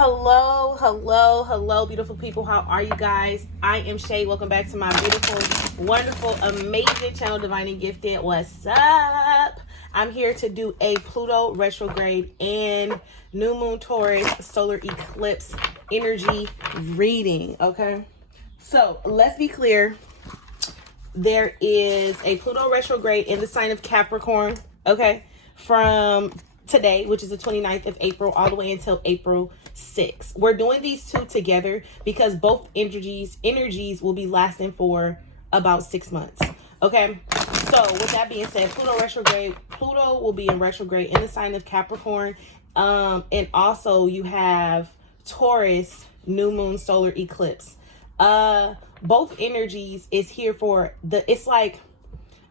Hello, hello, hello, beautiful people. How are you guys? I am Shay. Welcome back to my beautiful, wonderful, amazing channel, Divine and Gifted. What's up? I'm here to do a Pluto Retrograde and New Moon Taurus solar eclipse energy reading. Okay, so let's be clear. There is a Pluto Retrograde in the sign of Capricorn. Okay, from today, which is the 29th of April, all the way until April 6th. We're doing these two together because both energies will be lasting for about 6 months. Okay, so with that being said, Pluto will be in retrograde in the sign of Capricorn, and also you have Taurus new moon solar eclipse. Both energies is here for it's like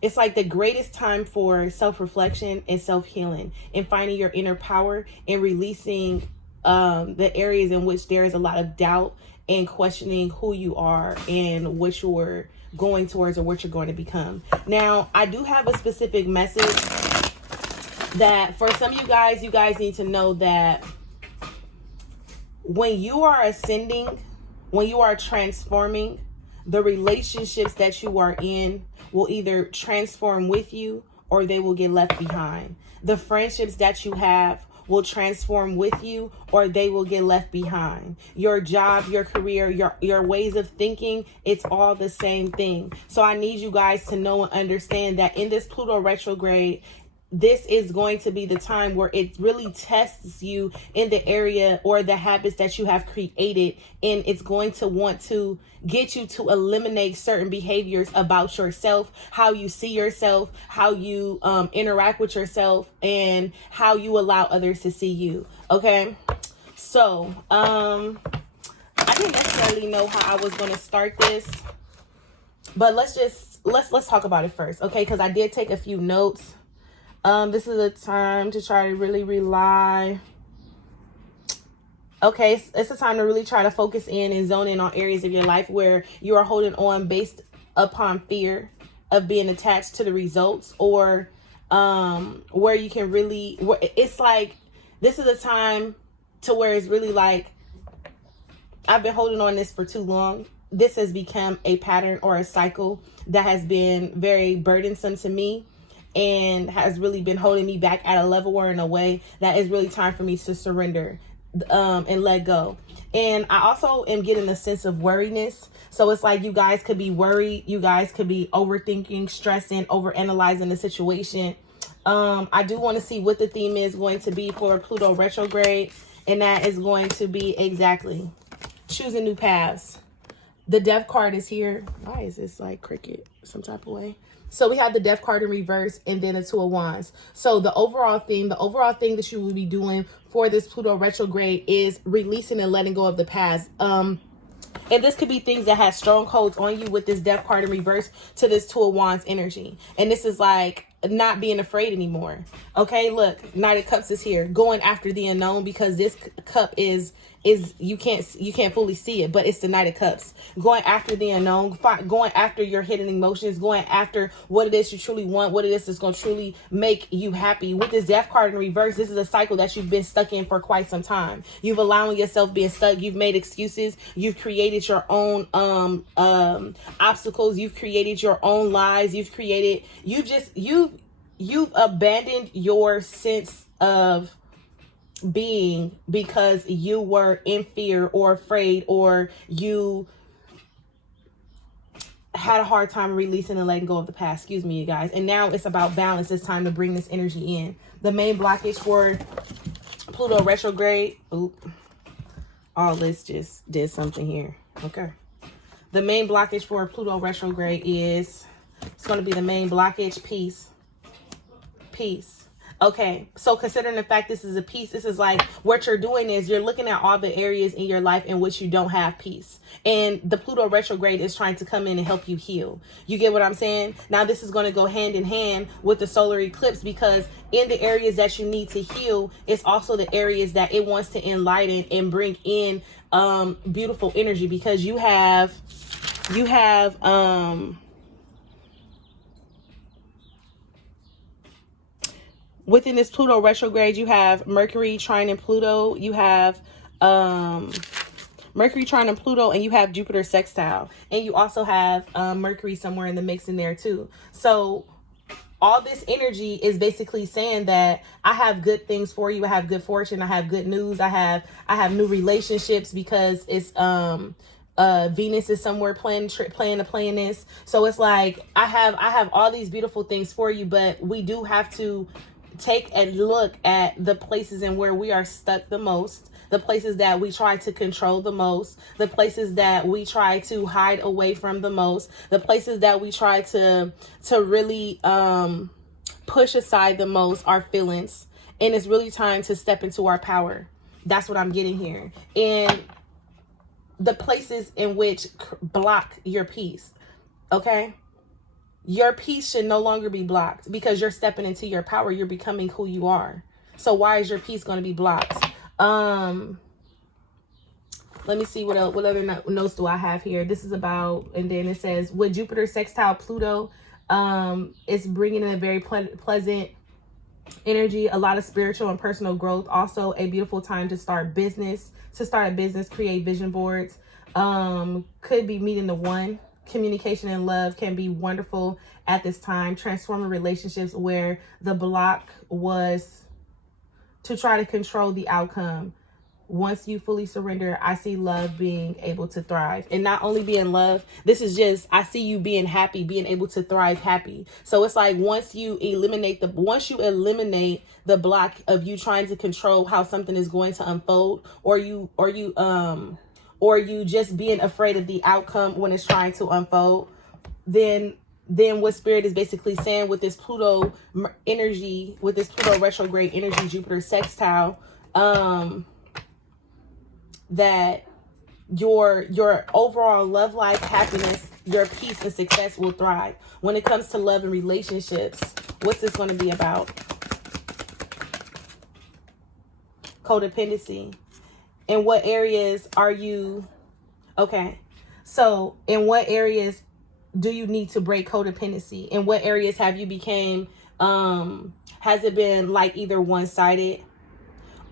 the greatest time for self-reflection and self-healing and finding your inner power and releasing the areas in which there is a lot of doubt and questioning who you are and what you're going towards or what you're going to become. Now, I do have a specific message that for some of you guys need to know that when you are ascending, when you are transforming, the relationships that you are in will either transform with you or they will get left behind. The friendships that you have will transform with you or they will get left behind. Your job, your career, your ways of thinking, it's all the same thing. So I need you guys to know and understand that in this Pluto retrograde, this is going to be the time where it really tests you in the area or the habits that you have created, and it's going to want to get you to eliminate certain behaviors about yourself, how you see yourself, how you interact with yourself, and how you allow others to see you. Okay, so I didn't necessarily know how I was going to start this, but let's talk about it first, okay? Because I did take a few notes. This is a time to try to really rely. Okay, it's a time to really try to focus in and zone in on areas of your life where you are holding on based upon fear of being attached to the results, or where you can really, it's like, this is a time to where it's really like, I've been holding on this for too long. This has become a pattern or a cycle that has been very burdensome to me and has really been holding me back at a level or in a way that is really time for me to surrender and let go. And I also am getting a sense of worriness. So it's like you guys could be worried. You guys could be overthinking, stressing, overanalyzing the situation. I do want to see what the theme is going to be for Pluto retrograde. And that is going to be exactly choosing new paths. The Death card is here. Why is this like cricket some type of way? So we have the Death card in reverse and then the Two of Wands. So the overall thing that you will be doing for this Pluto retrograde is releasing and letting go of the past. And this could be things that have strongholds on you with this Death card in reverse to this Two of Wands energy. And this is like not being afraid anymore. Okay, look, Knight of Cups is here, going after the unknown, because this cup is you can't fully see it, but it's the Knight of Cups, going after the unknown, going after your hidden emotions, going after what it is you truly want, what it is that's going to truly make you happy. With this Death card in reverse, this is a cycle that you've been stuck in for quite some time. You've allowing yourself being stuck. You've made excuses. You've created your own obstacles. You've created your own lies. You've abandoned your sense of being because you were in fear or afraid, or you had a hard time releasing and letting go of the past. Excuse me, you guys. And now it's about balance. It's time to bring this energy in. The main blockage for Pluto retrograde. Oop. All this just did something here. Okay. The main blockage for Pluto retrograde it's going to be the main blockage, peace. Peace. Okay, so considering the fact this is a peace, this is like what you're doing is you're looking at all the areas in your life in which you don't have peace. And the Pluto retrograde is trying to come in and help you heal. You get what I'm saying? Now, this is going to go hand in hand with the solar eclipse, because in the areas that you need to heal, it's also the areas that it wants to enlighten and bring in beautiful energy, because you have within this Pluto retrograde, you have Mercury trining Pluto. You have Mercury trine and Pluto, and you have Jupiter sextile, and you also have Mercury somewhere in the mix in there too. So all this energy is basically saying that I have good things for you. I have good fortune. I have good news. I have new relationships, because it's Venus is somewhere playing this. So it's like I have all these beautiful things for you, but we do have to take a look at the places in where we are stuck the most, the places that we try to control the most, the places that we try to hide away from the most, the places that we try to really push aside the most, our feelings. And it's really time to step into our power. That's what I'm getting here. And the places in which block your peace, okay? Your peace should no longer be blocked, because you're stepping into your power. You're becoming who you are. So why is your peace going to be blocked? Let me see what other notes do I have here. This is about, and then it says, with Jupiter sextile Pluto, it's bringing in a very pleasant energy, a lot of spiritual and personal growth. Also a beautiful time to start a business, create vision boards. Could be meeting the one. Communication and love can be wonderful at this time. Transforming relationships where the block was to try to control the outcome. Once you fully surrender, I see love being able to thrive. And not only being love, this is just, I see you being happy, being able to thrive happy. So it's like once you eliminate the block of you trying to control how something is going to unfold, or you just being afraid of the outcome when it's trying to unfold, then what Spirit is basically saying with this Pluto energy, with this Pluto retrograde energy, Jupiter sextile, that your overall love life, happiness, your peace and success will thrive. When it comes to love and relationships, what's this going to be about? Codependency. In what areas are you, okay, so in what areas do you need to break codependency? In what areas have you became, has it been like either one-sided,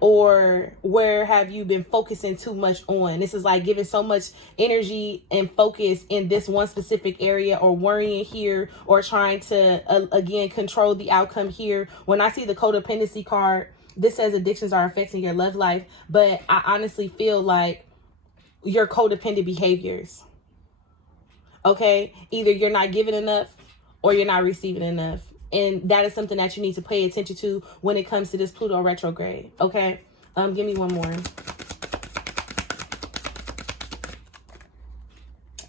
or where have you been focusing too much on? This is like giving so much energy and focus in this one specific area, or worrying here, or trying to, again, control the outcome here. When I see the codependency card, this says addictions are affecting your love life, but I honestly feel like your codependent behaviors, okay? Either you're not giving enough or you're not receiving enough. And that is something that you need to pay attention to when it comes to this Pluto retrograde, okay? Give me one more.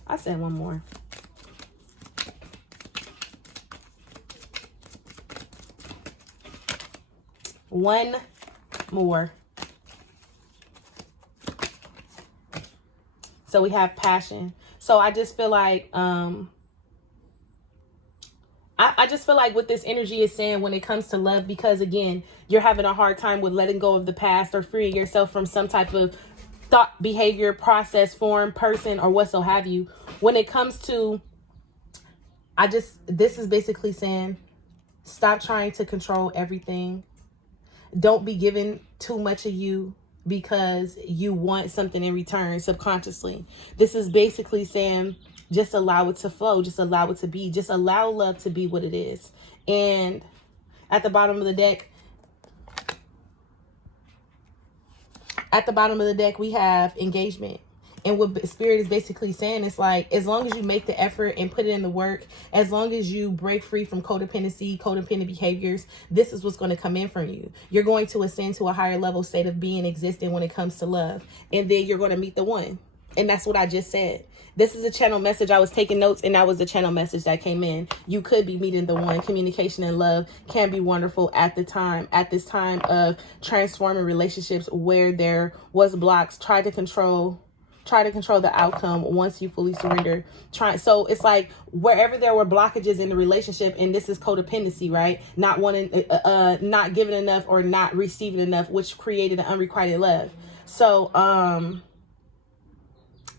I said one more. One more. So we have passion. So I just feel like, I just feel like what this energy is saying when it comes to love, because again, you're having a hard time with letting go of the past, or freeing yourself from some type of thought, behavior, process, form, person, or what so have you. When it comes to, this is basically saying, stop trying to control everything. Don't be giving too much of you because you want something in return subconsciously. This is basically saying, just allow it to flow. Just allow it to be. Just allow love to be what it is. And at the bottom of the deck, we have engagement. And what Spirit is basically saying is like, as long as you make the effort and put it in the work, as long as you break free from codependency, codependent behaviors, this is what's going to come in from you. You're going to ascend to a higher level state of being existing when it comes to love. And then you're going to meet the one. And that's what I just said. This is a channel message. I was taking notes, and that was the channel message that came in. You could be meeting the one. Communication and love can be wonderful at this time of transforming relationships where there was blocks. Try to control the outcome once you fully surrender. So it's like wherever there were blockages in the relationship, and this is codependency, right? Not wanting, not giving enough or not receiving enough, which created an unrequited love. So,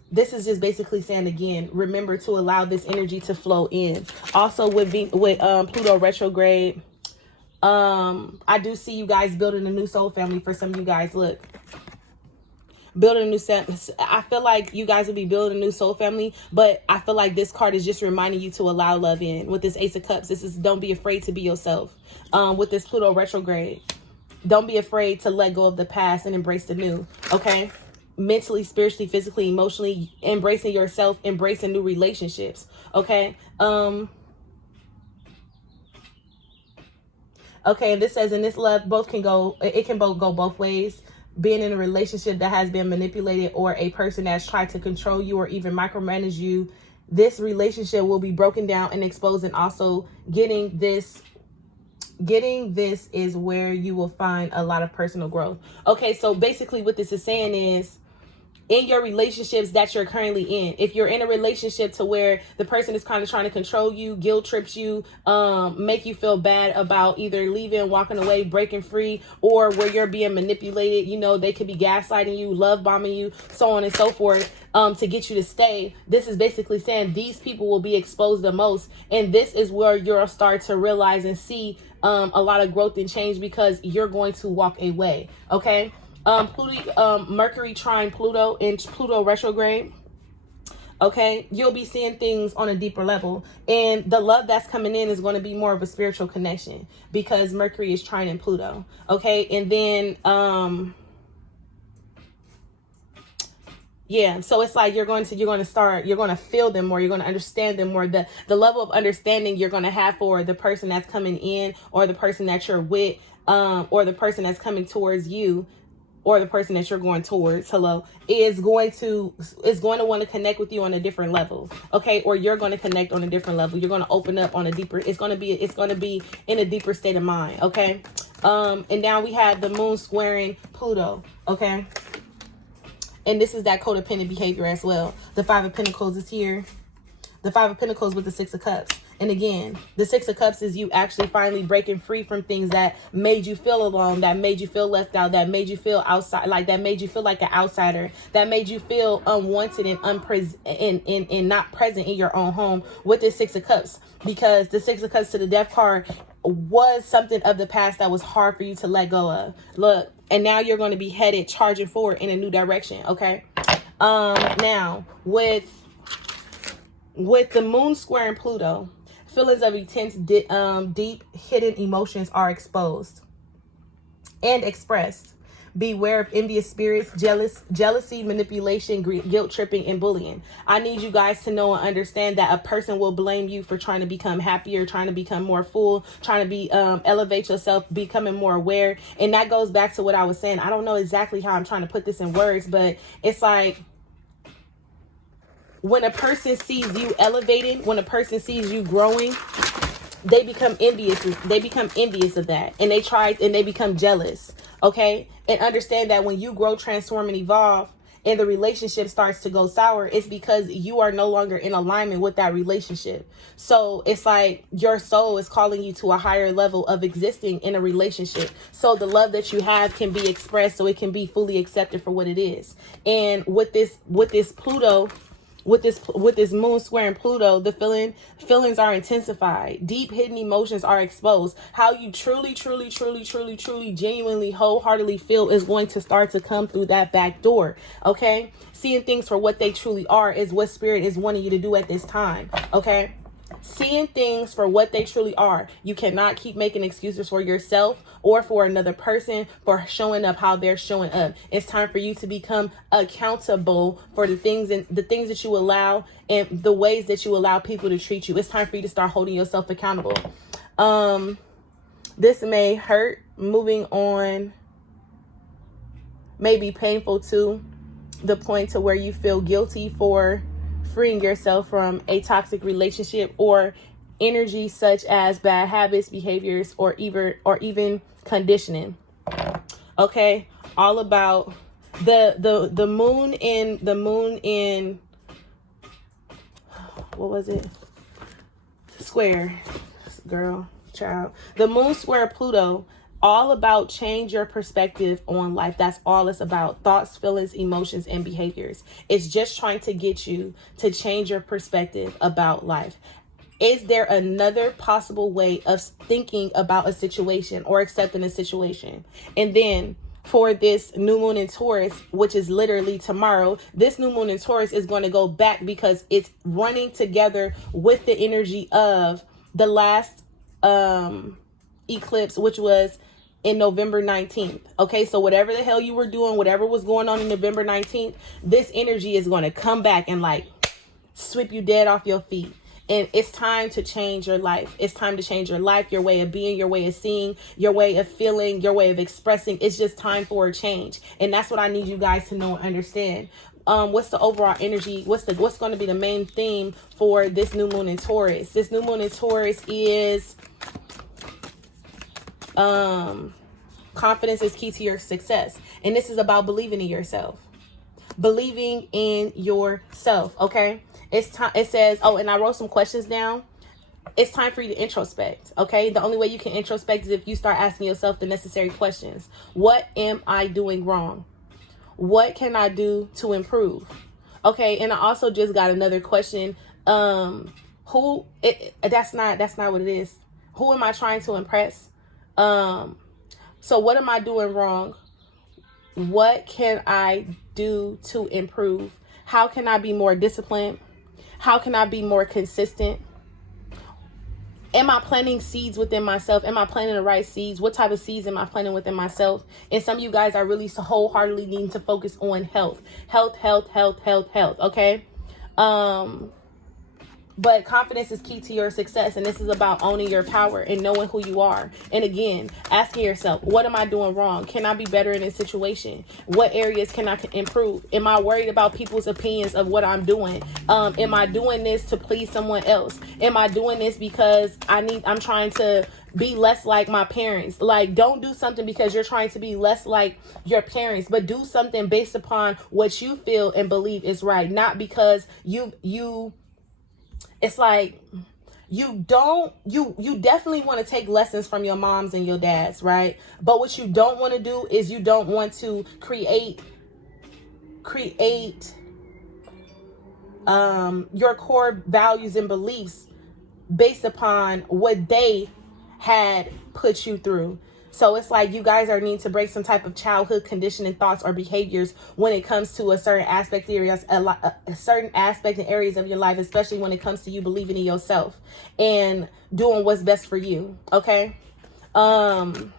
this is just basically saying, again, remember to allow this energy to flow in. Also with Pluto retrograde, I do see you guys building a new soul family for some of you guys. Look, building a new set. I feel like you guys will be building a new soul family, but I feel like this card is just reminding you to allow love in. With this Ace of Cups, this is don't be afraid to be yourself. With this Pluto retrograde, don't be afraid to let go of the past and embrace the new. Okay, mentally, spiritually, physically, emotionally, embracing yourself, embracing new relationships. Okay. Okay, this says in this love, it can both go both ways. Being in a relationship that has been manipulated, or a person that's tried to control you or even micromanage you, this relationship will be broken down and exposed. And also getting this is where you will find a lot of personal growth. Okay, so basically what this is saying is, in your relationships that you're currently in, if you're in a relationship to where the person is kind of trying to control you, guilt trips you, make you feel bad about either leaving, walking away, breaking free, or where you're being manipulated, you know, they could be gaslighting you, love bombing you, so on and so forth, to get you to stay. This is basically saying these people will be exposed the most, and this is where you'll start to realize and see a lot of growth and change, because you're going to walk away. Okay. Mercury trine Pluto in Pluto retrograde. Okay, you'll be seeing things on a deeper level, and the love that's coming in is going to be more of a spiritual connection, because Mercury is trine in Pluto. Okay, and then yeah, so it's like you're going to feel them more, you're going to understand them more. The level of understanding you're going to have for the person that's coming in, or the person that you're with, or the person that's coming towards you, or the person that you're going towards, is going to want to connect with you on a different level. Okay, or you're going to connect on a different level. You're going to open up on a deeper, it's going to be in a deeper state of mind. Okay. And now we have the moon squaring Pluto. Okay. And this is that codependent behavior as well. The Five of Pentacles is here. The Five of Pentacles with the Six of Cups. And again, the Six of Cups is you actually finally breaking free from things that made you feel alone, that made you feel left out, that made you feel outside, like that made you feel like an outsider, that made you feel unwanted and not present in your own home with this Six of Cups. Because the Six of Cups to the Death card was something of the past that was hard for you to let go of. Look, and now you're going to be headed, charging forward in a new direction. Okay. Now with the moon squaring Pluto, feelings of intense, deep, hidden emotions are exposed and expressed. Beware of envious spirits, jealousy, manipulation, guilt tripping, and bullying. I need you guys to know and understand that a person will blame you for trying to become happier, trying to become more full, trying to be elevate yourself, becoming more aware. And that goes back to what I was saying. I don't know exactly how I'm trying to put this in words, but it's like, when a person sees you elevating, when a person sees you growing, they become envious. They become envious of that, and they become jealous. Okay, and understand that when you grow, transform, and evolve, and the relationship starts to go sour, it's because you are no longer in alignment with that relationship. So it's like your soul is calling you to a higher level of existing in a relationship. So the love that you have can be expressed, so it can be fully accepted for what it is. And with this Pluto. With this moon squaring Pluto, the feelings are intensified. Deep hidden emotions are exposed. How you truly, genuinely, wholeheartedly feel is going to start to come through that back door. Okay? Seeing things for what they truly are is what Spirit is wanting you to do at this time. Okay? Seeing things for what they truly are. You cannot keep making excuses for yourself or for another person for showing up how they're showing up. It's time for you to become accountable for the things that you allow and the ways that you allow people to treat you. It's time for you to start holding yourself accountable. This may hurt. Moving on may be painful to the point to where you feel guilty for freeing yourself from a toxic relationship or energy such as bad habits, behaviors, or even conditioning. Okay, all about the moon in what was it? Square, girl, child. The moon square Pluto, all about change your perspective on life. That's all it's about. Thoughts, feelings, emotions, and behaviors. It's just trying to get you to change your perspective about life. Is there another possible way of thinking about a situation or accepting a situation? And then for this new moon in Taurus, which is literally tomorrow. This new moon in Taurus is going to go back because it's running together with the energy of the last eclipse, which was in November 19th. Okay, so whatever the hell you were doing, whatever was going on in November 19th, this energy is going to come back and like sweep you dead off your feet. And it's time to change your life. It's time to change your life, your way of being, your way of seeing, your way of feeling, your way of expressing. It's just time for a change. And that's what I need you guys to know and understand. What's the overall energy? What's going to be the main theme for this new moon in Taurus? This new moon in Taurus is confidence is key to your success. And this is about believing in yourself. Believing in yourself, okay? It's time. It says, oh, and I wrote some questions down. It's time for you to introspect, okay? The only way you can introspect is if you start asking yourself the necessary questions. What am I doing wrong? What can I do to improve? Okay, and I also just got another question. That's not what it is. Who am I trying to impress? So what am I doing wrong? What can I do to improve? How can I be more disciplined? How can I be more consistent? Am I planting seeds within myself? Am I planting the right seeds? What type of seeds am I planting within myself? And some of you guys are really wholeheartedly needing to focus on health. Health, okay? But confidence is key to your success, and this is about owning your power and knowing who you are. And again, asking yourself, what am I doing wrong? Can I be better in this situation? What areas can I improve? Am I worried about people's opinions of what I'm doing? Am I doing this to please someone else? Am I doing this because I'm trying to be less like my parents? Like, don't do something because you're trying to be less like your parents, but do something based upon what you feel and believe is right, not because it's like you definitely want to take lessons from your moms and your dads, right? But what you don't want to do is you don't want to create your core values and beliefs based upon what they had put you through. So it's like you guys are needing to break some type of childhood conditioning thoughts or behaviors when it comes to a certain aspect areas, a certain aspect and areas of your life, especially when it comes to you believing in yourself and doing what's best for you. Okay. Give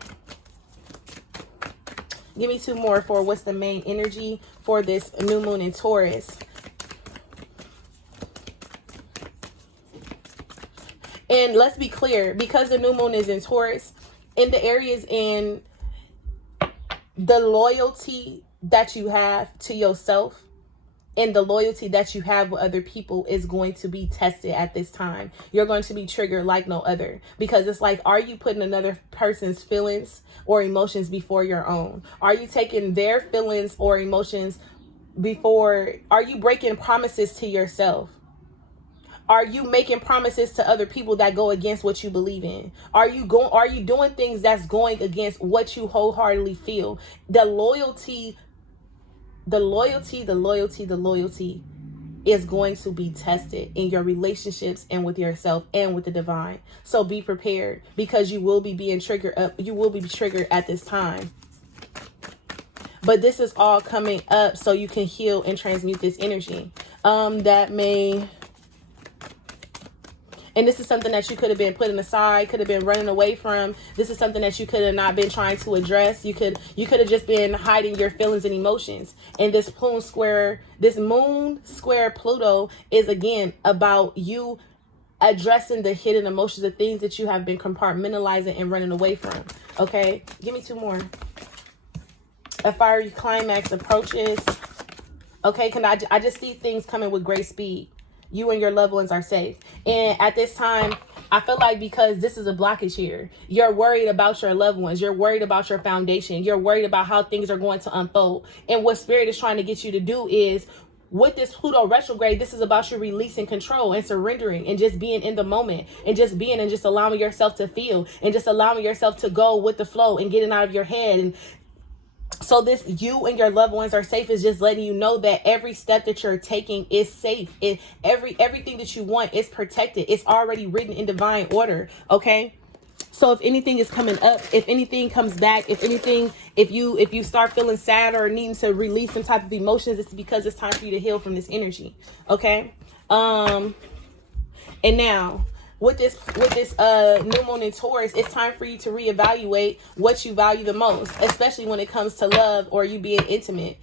me two more for what's the main energy for this new moon in Taurus. And let's be clear, because the new moon is in Taurus, in the areas in the loyalty that you have to yourself and the loyalty that you have with other people is going to be tested at this time. You're going to be triggered like no other, because it's like, are you putting another person's feelings or emotions before your own? Are you taking their feelings or emotions before? Are you breaking promises to yourself? Are you making promises to other people that go against what you believe in? Are you doing things that's going against what you wholeheartedly feel? The loyalty is going to be tested in your relationships and with yourself and with the divine. So be prepared, because you will be being triggered up. You will be triggered at this time. But this is all coming up so you can heal and transmute this energy. And this is something that you could have been putting aside, could have been running away from. This is something that you could have not been trying to address. You could have just been hiding your feelings and emotions. And this moon square Pluto is again about you addressing the hidden emotions, the things that you have been compartmentalizing and running away from. Okay, give me two more. A fiery climax approaches. Okay, I just see things coming with great speed. You and your loved ones are safe. And at this time, I feel like because this is a blockage here, you're worried about your loved ones. You're worried about your foundation. You're worried about how things are going to unfold. And what Spirit is trying to get you to do is, with this Pluto retrograde, this is about you releasing control and surrendering and just being in the moment and just allowing yourself to feel and just allowing yourself to go with the flow and getting out of your head. And so this, you and your loved ones are safe, is just letting you know that every step that you're taking is safe. Everything that you want is protected. It's already written in divine order. Okay. So if anything is coming up, if anything comes back, if anything, if you start feeling sad or needing to release some type of emotions, it's because it's time for you to heal from this energy. Okay. And now with this new moon in Taurus, it's time for you to reevaluate what you value the most, especially when it comes to love or you being intimate.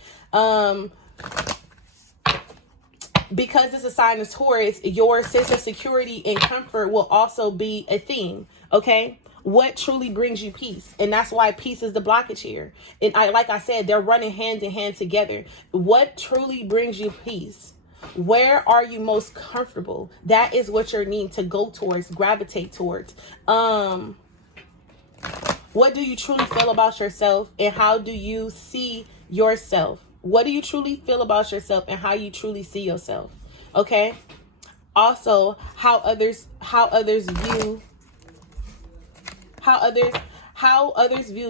Because it's a sign of Taurus, your sense of security and comfort will also be a theme. Okay. What truly brings you peace? And that's why peace is the blockage here. And like I said, they're running hand in hand together. What truly brings you peace? Where are you most comfortable? That is what you're needing to go towards, gravitate towards. What do you truly feel about yourself, and how do you see yourself? What do you truly feel about yourself and how you truly see yourself? Okay. Also, how others view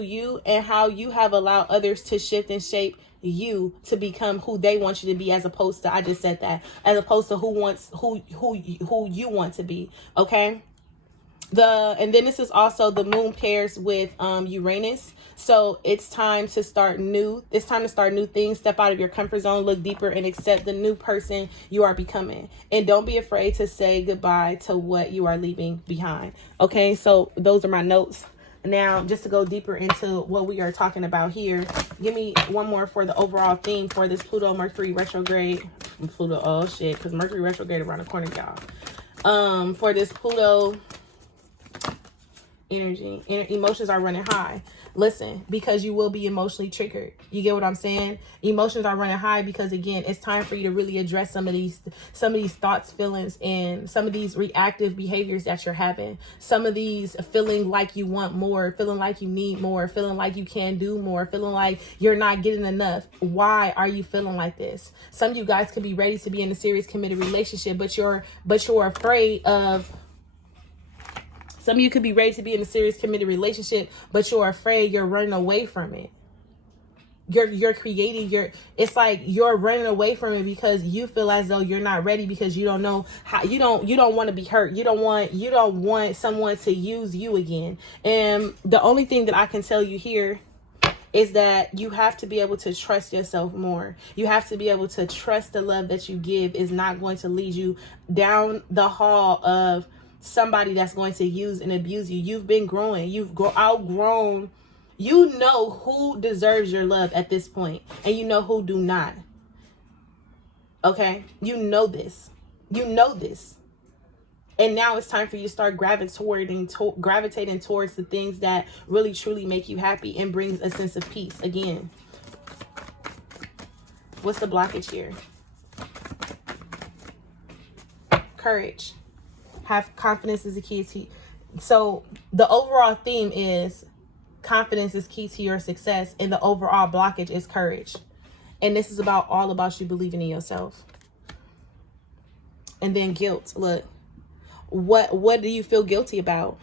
you, and how you have allowed others to shift and shape you to become who they want you to be, as opposed to, I just said that, as opposed to who you want to be. Okay. And then this is also the moon pairs with Uranus. So it's time to start new. It's time to start new things. Step out of your comfort zone, look deeper, and accept the new person you are becoming. And don't be afraid to say goodbye to what you are leaving behind. Okay, so those are my notes. Now, just to go deeper into what we are talking about here, give me one more for the overall theme for this Pluto-Mercury retrograde. Pluto, oh shit, because Mercury retrograde around the corner, y'all. For this Pluto energy, emotions are running high. Listen, because you will be emotionally triggered. You get what I'm saying? Emotions are running high because, again, it's time for you to really address some of these thoughts, feelings, and some of these reactive behaviors that you're having. Some of these feeling like you want more, feeling like you need more, feeling like you can do more, feeling like you're not getting enough. Why are you feeling like this? Some of you guys could be ready to be in a serious committed relationship, but you're afraid of. Some of you could be ready to be in a serious committed relationship, but you're afraid, you're running away from it. You're creating it's like you're running away from it because you feel as though you're not ready, because you don't know how, you don't want to be hurt. You don't want someone to use you again. And the only thing that I can tell you here is that you have to be able to trust yourself more. You have to be able to trust the love that you give is not going to lead you down the hall of somebody that's going to use and abuse you. You've been growing. You've outgrown. You know who deserves your love at this point, and you know who do not. Okay? You know this. You know this. And now it's time for you to start gravitating towards the things that really truly make you happy and brings a sense of peace. Again, what's the blockage here? Courage. Have confidence is the key to. So the overall theme is confidence is key to your success, and the overall blockage is courage. And this is all about you believing in yourself. And then guilt. Look, what do you feel guilty about?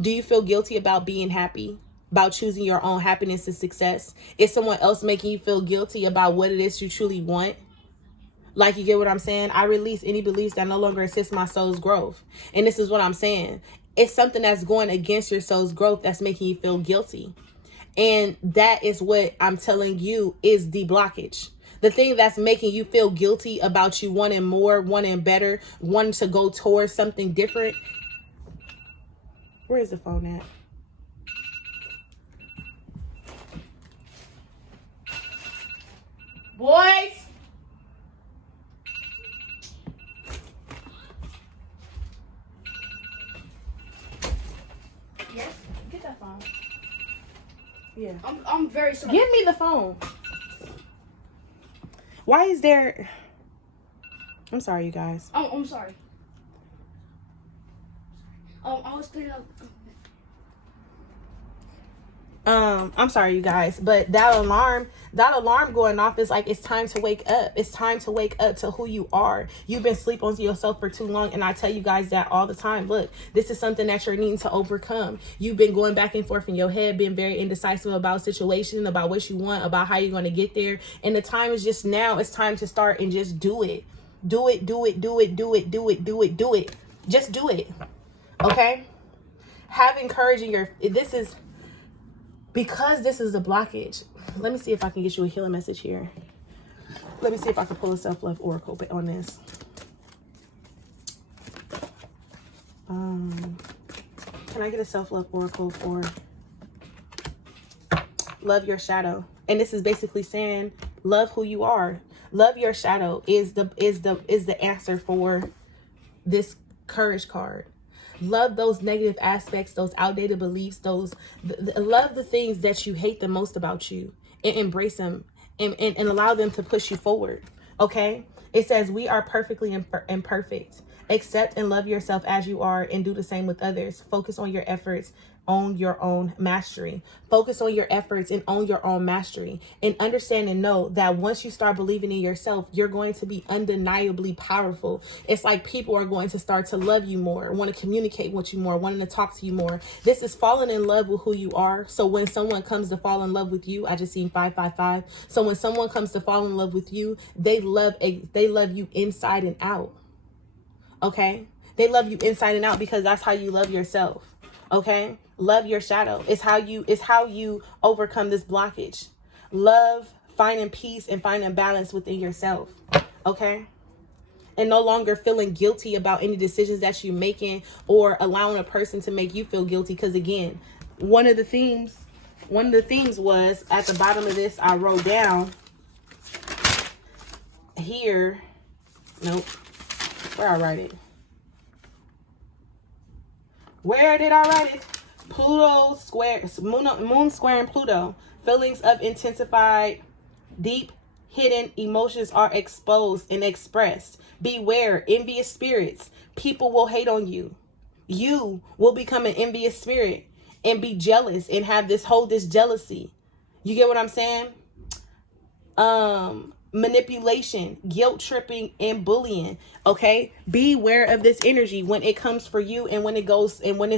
Do you feel guilty about being happy? About choosing your own happiness and success? Is someone else making you feel guilty about what it is you truly want? Like, you get what I'm saying? I release any beliefs that no longer assist my soul's growth. And this is what I'm saying. It's something that's going against your soul's growth that's making you feel guilty. And that is what I'm telling you is the blockage. The thing that's making you feel guilty about you wanting more, wanting better, wanting to go towards something different. Where is the phone at? Boys! Yes, get that phone. Yeah. I'm very sorry. Give me the phone. Why is there... I'm sorry, you guys. I'm sorry. I was cleaning up. I'm sorry, you guys, but that alarm going off is like, it's time to wake up. It's time to wake up to who you are. You've been sleeping on yourself for too long, and I tell you guys that all the time. Look, this is something that you're needing to overcome. You've been going back and forth in your head, being very indecisive about situation, about what you want, about how you're going to get there. And the time is just now. It's time to start and just do it. Do it, do it, do it, do it, do it, do it, do it. Just do it. Okay? Having courage in your, this is, because this is a blockage. Let me see if I can get you a healing message here. Let me see if I can pull a self-love oracle on this. Can I get a self-love oracle for love your shadow? And this is basically saying love who you are. Love your shadow is the answer for this courage card. Love those negative aspects, those outdated beliefs, love the things that you hate the most about you, and embrace them and allow them to push you forward. Okay? It says we are perfectly imperfect. Accept and love yourself as you are and do the same with others. Focus on your efforts. Own your own mastery. Focus on your efforts and own your own mastery. And understand and know that once you start believing in yourself, you're going to be undeniably powerful. It's like people are going to start to love you more, want to communicate with you more, wanting to talk to you more. This is falling in love with who you are. So when someone comes to fall in love with you, I just seen 555. So when someone comes to fall in love with you, they love you inside and out. Okay? They love you inside and out because that's how you love yourself. Okay? Love your shadow. It's how you overcome this blockage. Love finding peace and finding balance within yourself. Okay? And no longer feeling guilty about any decisions that you're making or allowing a person to make you feel guilty. Because again, one of the themes was at the bottom of this, I wrote down here. Nope. Where I write it? Where did I write it? Pluto square, moon squaring Pluto. Feelings of intensified, deep, hidden emotions are exposed and expressed. Beware, envious spirits. People will hate on you. You will become an envious spirit and be jealous and have this jealousy. You get what I'm saying? Manipulation, guilt tripping, and bullying. Okay, beware of this energy when it comes for you and when it goes and when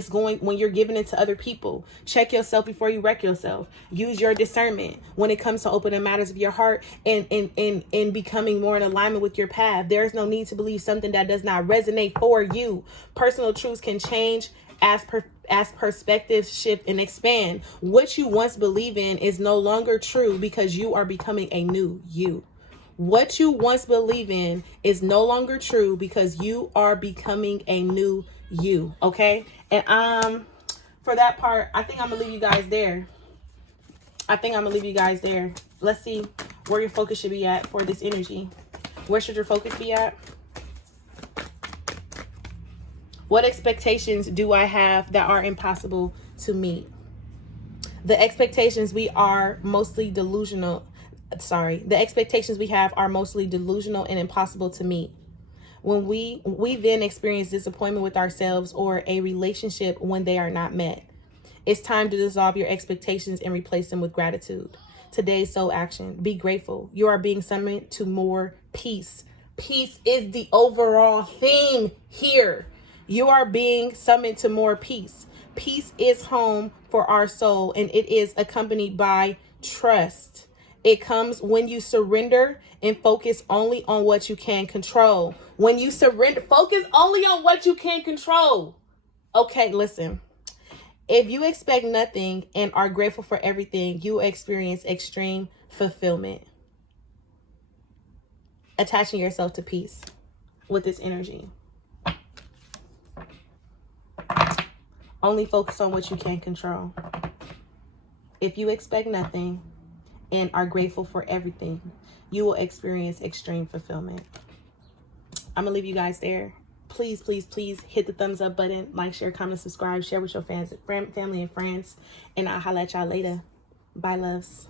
you're giving it to other people. Check yourself before you wreck yourself. Use your discernment when it comes to opening matters of your heart and becoming more in alignment with your path. There is no need to believe something that does not resonate for you. Personal truths can change as perspectives shift and expand. What you once believed in is no longer true because you are becoming a new you. What you once believed in is no longer true because you are becoming a new you. Okay? And for that part, I think I'm gonna leave you guys there. Let's see where your focus should be at for this energy. Where should your focus be at? What expectations do I have that are impossible to meet? The expectations we are mostly delusional. The expectations we have are mostly delusional and impossible to meet. When we then experience disappointment with ourselves or a relationship when they are not met. It's time to dissolve your expectations and replace them with gratitude. Today's soul action. Be grateful. You are being summoned to more peace. Peace is the overall theme here. You are being summoned to more peace. Peace is home for our soul, and it is accompanied by trust. It comes when you surrender and focus only on what you can control. When you surrender, focus only on what you can control. Okay, listen. If you expect nothing and are grateful for everything, you will experience extreme fulfillment. Attaching yourself to peace with this energy. Only focus on what you can control. If you expect nothing and are grateful for everything, you will experience extreme fulfillment. I'm going to leave you guys there. Please, please, please hit the thumbs up button. Like, share, comment, subscribe. Share with your fans, family, and friends. And I'll holla at y'all later. Bye, loves.